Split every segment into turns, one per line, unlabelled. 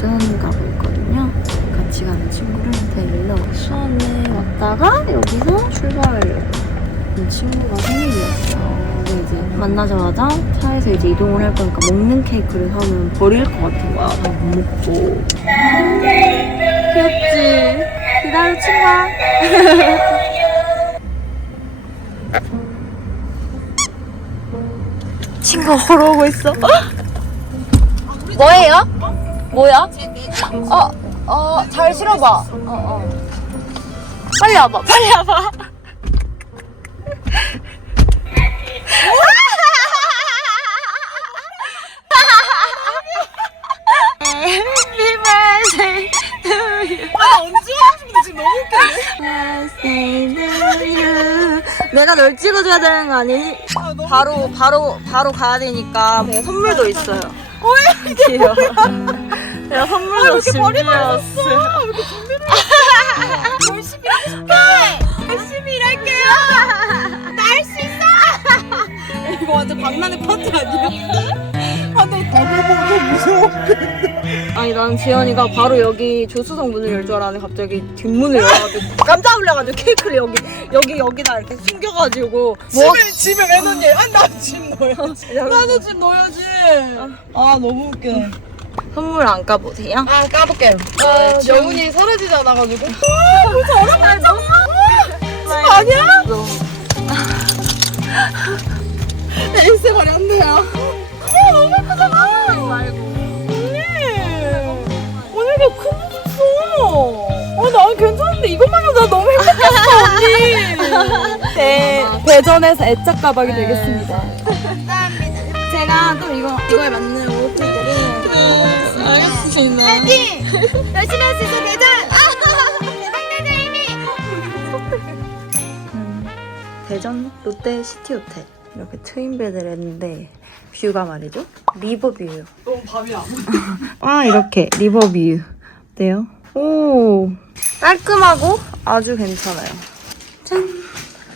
대전 가고 있거든요. 같이 가는 친구를 데리러 수원에 왔다가 여기서 출발하려고. 이 친구가 생일이었어요. 이제 만나자마자 차에서 이제 이동을 할 거니까 먹는 케이크를 사면 버릴 것 같은 거야. 다못 먹고. 귀엽지? 기다려, 친구야. 친구가 걸어오고 있어. 뭐예요? 뭐야? 어, 어, 잘 실어봐. 어, 어. 빨리 와봐, 빨리 와봐. Happy birthday to you.
나 언제 하고 싶은데 지금 너무 웃겨.
Birthday to you. 내가 널 찍어줘야 되는 거 아니니?
아,
바로 바로 바로 가야 되니까 네, 선물도 있어요. 왜 귀여워. 내가 선물도
이렇게 버리고
준비해왔어.
열심히 하고 싶어. 열심히 일할게요. 나 할 수 있어. 이거 완전 박나는 파트 아니야? 아, 나 답을 보고 무서워.
아니 난 지연이가 바로 여기 조수석 문을 열 줄 알았는데 갑자기 뒷문을 열어가지고 깜짝 놀라가지고 케이크를 여기 여기 여기다 이렇게 숨겨가지고 뭐
집에 집에 왜 넣니? 아나집 넣어야지. 나도 집 넣어야지. 아 너무 웃겨.
선물 안 까보세요?
아 까볼게. 아
지금-
여운이 사라지지 않아가지고.
아 너무
아니야?
너무
ASMR이 안 돼요. 아 너무 예쁘잖아.
말고
언니 오늘 이게 큰일 줬어. 아, 난 괜찮은데 이것만 해도 나 너무 행복했어, 언니. 네, 대전에서 애착 가방이 되겠습니다.
제가 또 이거 이거에 맞는
알겠습니다.
열심히 할 수 있어 대전 음, 대전 롯데 시티 호텔 이렇게 트윈 베드를 했는데 뷰가 말이죠 리버 뷰
너무 밤이야.
아 이렇게 리버 뷰 어때요? 오 깔끔하고 아주 괜찮아요 짠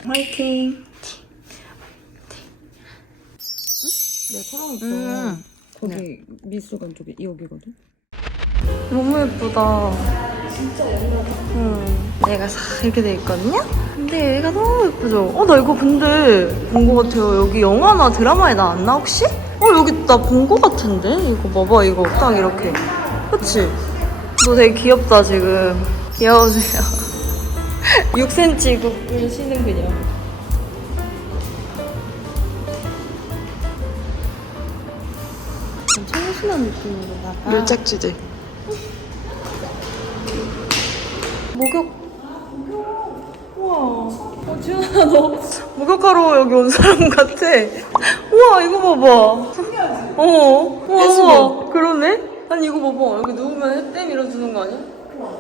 화이팅
내가 촬영했어.
음.
거기 미술관 쪽에 여기거든.
너무 예쁘다. 진짜 옛날에. 응. 얘가 싹 이렇게 돼 있거든요? 근데 얘가 너무 예쁘죠? 어, 나 이거 근데 본 거 같아요. 여기 영화나 드라마에 나왔나, 혹시? 어, 여기 나 본 거 같은데? 이거 봐봐, 이거. 딱 이렇게. 그치? 너 되게 귀엽다, 지금. 귀여우세요. 6cm 굽을 쉬는 그냥. 좀 청순한 느낌으로다가.
밀착지대.
목욕. 우와. 어, 지연아, 너 목욕하러 여기 온 사람 같아. 우와, 이거 봐봐. 어. 우와, 우와. 그러네? 아니, 이거 봐봐. 여기 누우면 햇때 밀어주는 거 아니야? 우와.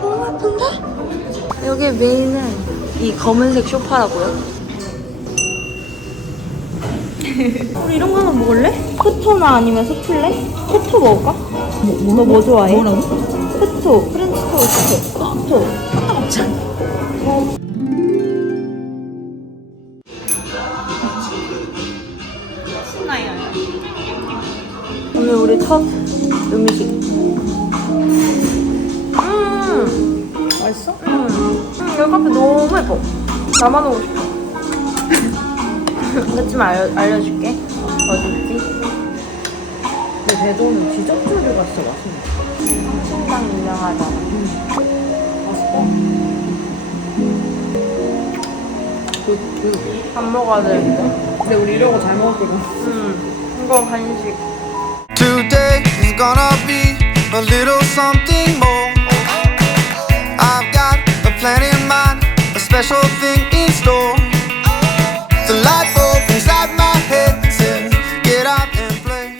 너무 예쁜데? 여기 메인은 이 검은색 소파라고요. 우리 이런 거 하나 먹을래? 코토나 아니면 스플레? 코토 먹을까? 너 뭐 좋아해?
뭐라고?
코토, 프렌치 토스트. 코토. 먹자. 오늘 우리 첫 음식. 음,
맛있어?
음, 음, 여기 카페 너무 예뻐. 나만 오고 싶어. 그쯤 알려, 알려줄게. 어디 있지?
내 대전은 지적조류가 진짜 맛있네.
신당 유명하잖아.
맛
밥 먹어야 되는데.
근데 우리 이러고 잘 먹었거든.
음, 이거 간식.
Today is gonna be a little something more. I've got a plan in mind, a special thing in store. The light bulb inside my head says, Get out and play.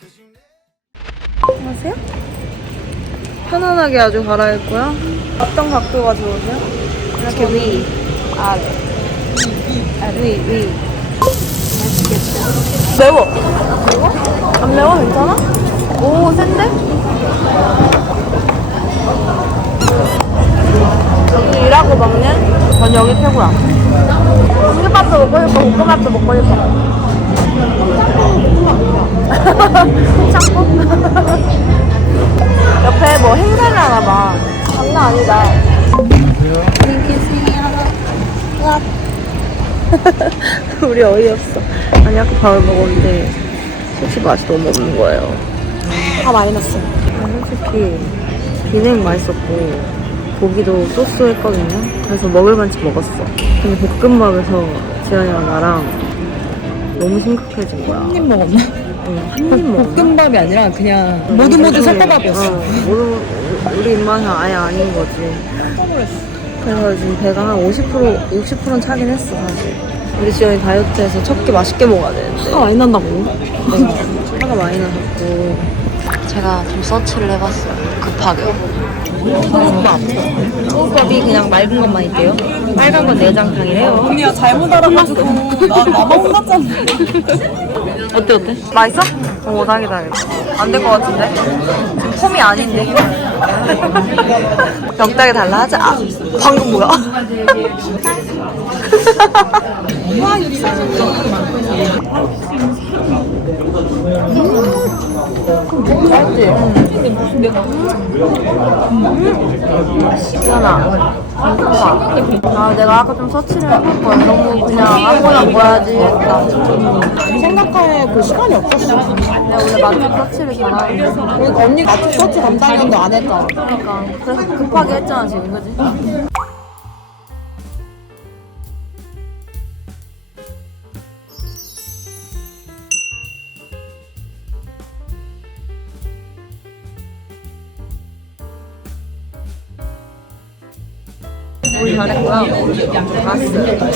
'Cause you
안녕하세요. 편안하게 아주 갈아입고요. 어떤 각도가 좋으세요? 이렇게 위, 아래. 아, 위, 위. 매워. 매워? 안 매워? 괜찮아? 오, 센데? 여기 일하고 먹는 저녁이 최고야. 공깃밥도 먹고 싶어, 볶음밥도 먹고 싶어. 짬뽕? 옆에 뭐 행사를 하나 봐. 장난 아니다. 우리 어이없어. 아니, 아까 밥을 먹었는데, 솔직히 맛이 너무 없는 거예요.
다 마이너스.
솔직히, 비냉 맛있었고, 고기도 소스 했거든요. 그래서 먹을 만치 먹었어. 근데 볶음밥에서 지연이랑 나랑 너무 심각해진 거야.
한 입 먹었나?
응, 한입 먹었나?
볶음밥이 아니라 그냥 모두 모두 섞어밥이었어.
어, 모두 우리 입맛은 아예 아닌 거지. 그래서 지금 배가 한 50% 60%는 차긴 했어 사실. 우리 지연이 다이어트해서 첫 끼 맛있게 먹어야 되는데
화가 많이 난다고?
화가 많이 나셨고 제가 좀 서치를 해봤어요 급하게. 소금밥. 소금밥이 그냥 맑은 것만 있대요. 빨간 건 내장탕이래요.
언니야 잘못 알아가지고 나 나만 혼났잖아.
어때 어때? 맛있어? 오 다행이다 안될 것 같은데? 지금 폼이 아닌데 적당히 달라 하자 아 방금 뭐야? 시연아 아 내가 아까 좀 서치를 해볼 거야 너무 그냥 아무거나 먹어야지 했다
생각할 그 시간이 없었어.
내가 원래 맛집 서치를 잘하는데
언니 같은 서치 담당이었는데 안 했잖아.
그러니까 그래서 급하게 했잖아 지금 그지? 우리 잘했고요 갔어요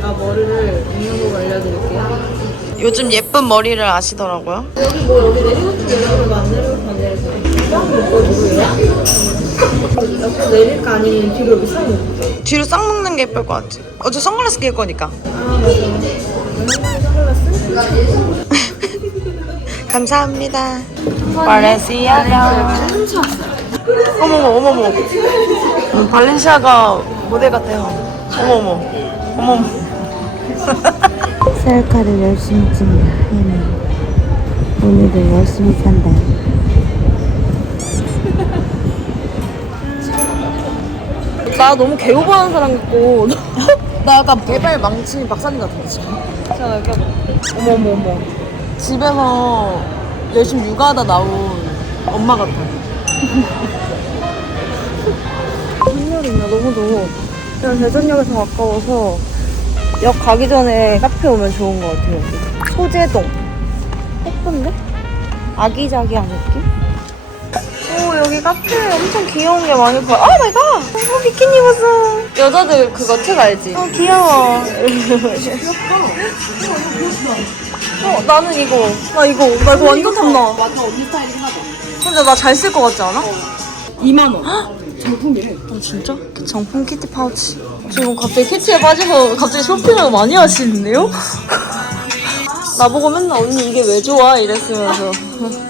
나 머리를 있는 거 알려드릴게요. 요즘 예쁜 머리를 아시더라고요. 여기 뭐 여기 내리고 안안 내리고. 옆으로 내릴까 아니면 뒤로 여기 싹 놓을까?
뒤로 싹 먹는 게 예쁠 것 같지? 어제 선글라스 낄 거니까. 감사합니다. 발렌시아가. 어머머, 어머머. 음, 발렌시아가 모델 같아요. 어머머. 어머머.
셀카를 열심히 찍는 하이는 오늘도 열심히 산다.
나 너무 개오버하는 사람 같고. 나 약간 개발 망친 박사님 같은데 지금. 자 여기 어머 어머 어머. 집에서 열심히 육아하다 나온 엄마 같아. 한여름이야 너무 더워. 그냥 대전역에서 가까워서 역 가기 전에 카페 오면 좋은 것 같아요. 소재동. 예쁜데? 아기자기한 느낌? 오 여기 카페 엄청 귀여운 게 많이 보여. 아 마이 갓! 어 비키니 입었어. 여자들 그거 책 알지? 어 귀여워. 어 나는 이거. 나 이거. 나 이거 완전 탐나.
맞아 언니 스타일이긴 하다.
근데 나 잘 쓸 것 같지 않아?
2만 원. 정품이래.
어 진짜? 정품 키티 파우치. 지금 갑자기 키티에 빠져서 갑자기 쇼핑을 많이 하시는데요? 나보고 맨날 언니 이게 왜 좋아? 이랬으면서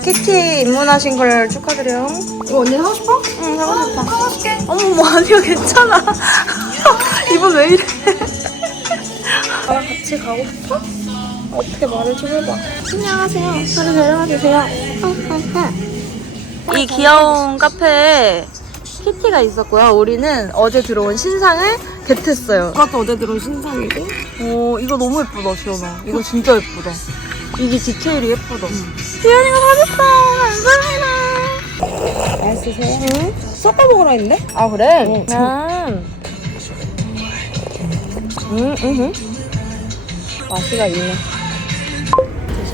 키티 입문하신 걸 축하드려요.
이거 언니 사고 싶어?
응, 사고 싶어. 사줄게. 어머, 뭐 아니야, 괜찮아. 이분 왜 이래? 나랑 같이 가고 싶어? 어떻게 말을 좀 해봐. 안녕하세요. 저를 데려가 주세요. 이 귀여운 카페에 키티가 있었고요. 우리는 어제 들어온 신상을 겟했어요.
그것도 어제 들어온 신상이고.
오, 이거 너무 예쁘다, 지연아. 이거 진짜 예쁘다. 이게 디테일이 예쁘다. 지연이가 사줬어. 감사합니다.
맛있으세요? 응? 섞어 먹으라 했는데?
아 그래?
어,
음. 음, 음, 맛이가 있네.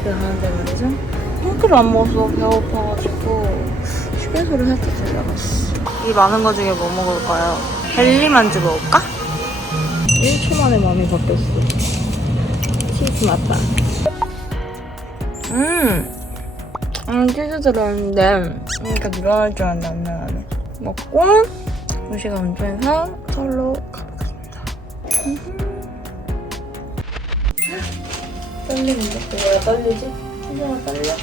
집에 가는데 말이죠. 한 끼를 안 먹어서 배고파가지고 휴게소를 살짝 들려갔어. 이 많은 거 중에 뭐 먹을까요? 벨리만주 먹을까? 1초 만에 마음이 바뀌었어. 치즈 맛봐. 음, 음 치즈 들어있는데 그러니까 늘어날 줄 알았는데 안 늘어나네. 먹고 2시간 운전해서 서울로 가보겠습니다. 떨리는데? 왜 떨리지? 떨려?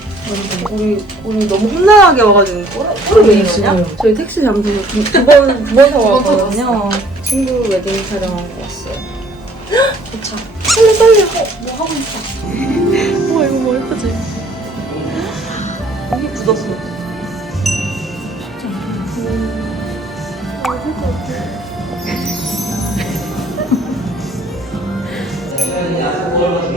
우리 우리 너무 혼나게 와가지고 꼬리 왜 이러냐? 저희 택시 잠시만 두번 두번 타고 왔거든요. 친구 웨딩 촬영하고 왔어요. 도착. 빨리 빨리 어, 뭐 하고 있어? 와 이거 뭐 예쁘지? 여기 묻었어.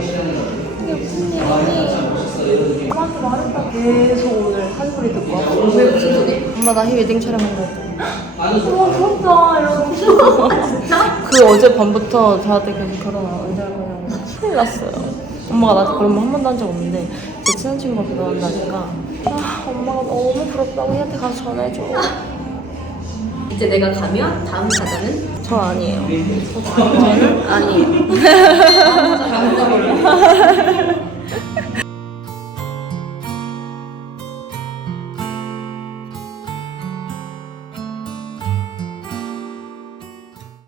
계속 오늘 한 소리 듣고 왔어. 왜 무슨 소리? 엄마 나 웨딩 촬영한다고. 와 부럽다 이러고 진짜? 그 어제 밤부터 저한테 계속 결혼 언제 할 거냐고 큰일 났어요. 엄마가 나한테 그런 말 한 번도 한 적 없는데 제 친한 친구가 결혼한다니까 아 엄마가 너무 부럽다고 얘한테 가서 전화해줘.
이제 내가 가면 다음 사자는
저 아니에요. 저는 아니에요.